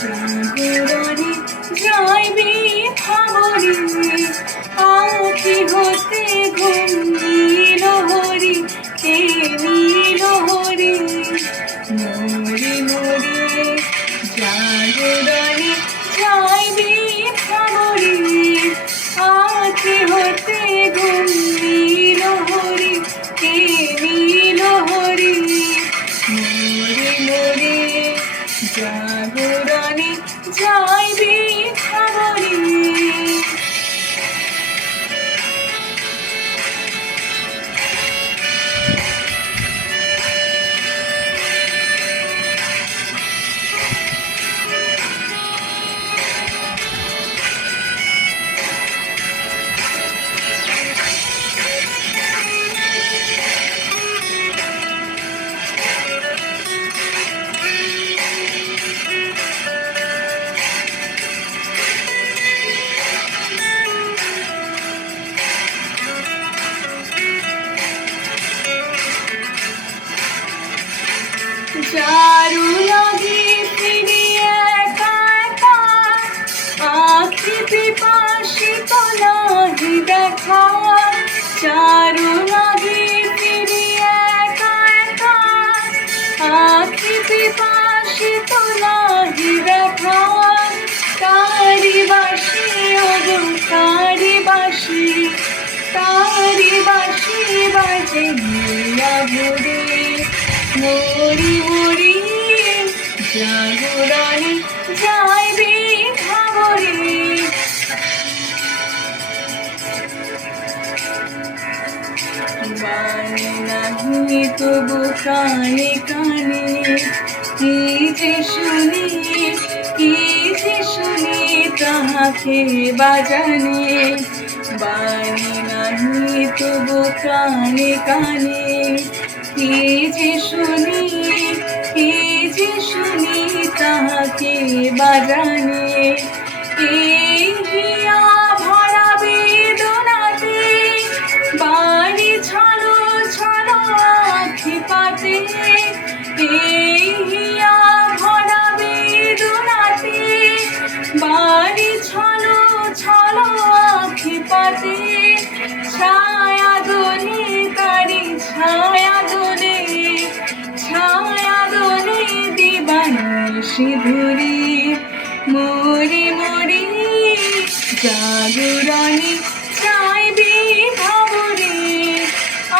জাগরণে যাইবে ভাবরে আঁখি হতে ঘুম নীল হরি কে নীল হরি মোরে মোরে জাগরণে যাইবে ভাবরে আঁখি হতে ঘুম নীল হরি কে নীল হরি মোরে মোরে জাগরণে যাইবে খবরে চারু লাগে ফিরে একা একা আঁখি পিপাসিত নাহি দেখা চারু লাগে ফিরে একা একা আঁখি পিপাসিত নাহি দেখা তারি বাসি ওগো তারি বাসি বাজে নিয়া ভরে মরি মরি জাগরণে যাইবে খবরে বাণী নাহি তবু কানে কানে কি যে শুনি তাহাকে বাজানে বাণী নাহি তবু কানে কানে কি যে শুনি তাহাকে বাজানে এই হিয়া ভরা বেদনাতে বাড়ি ছলো ছলো আঁখি পাতে এই হিয়া ভরা বেদনাতে বাড়ি ছলো ছলো আঁখি পাতে ছায়া দোলে তারি ছায়া দোলে দিবানিশি ধরে মরি মরি জাগরণে যাইবে ভাবরে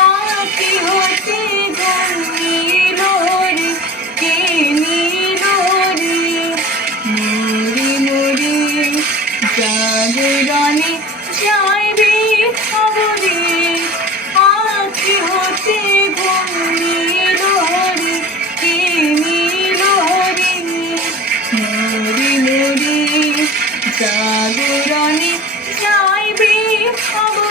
আঁখি হতে ঘুম নীল হরি কে নীল হরি মরি মরি জাগরণে যাইবে খবরে আঁখি হতে ঘুম নীল হরি কে নীল হরি মরি মরি জাগরণে যাইবে খবরে।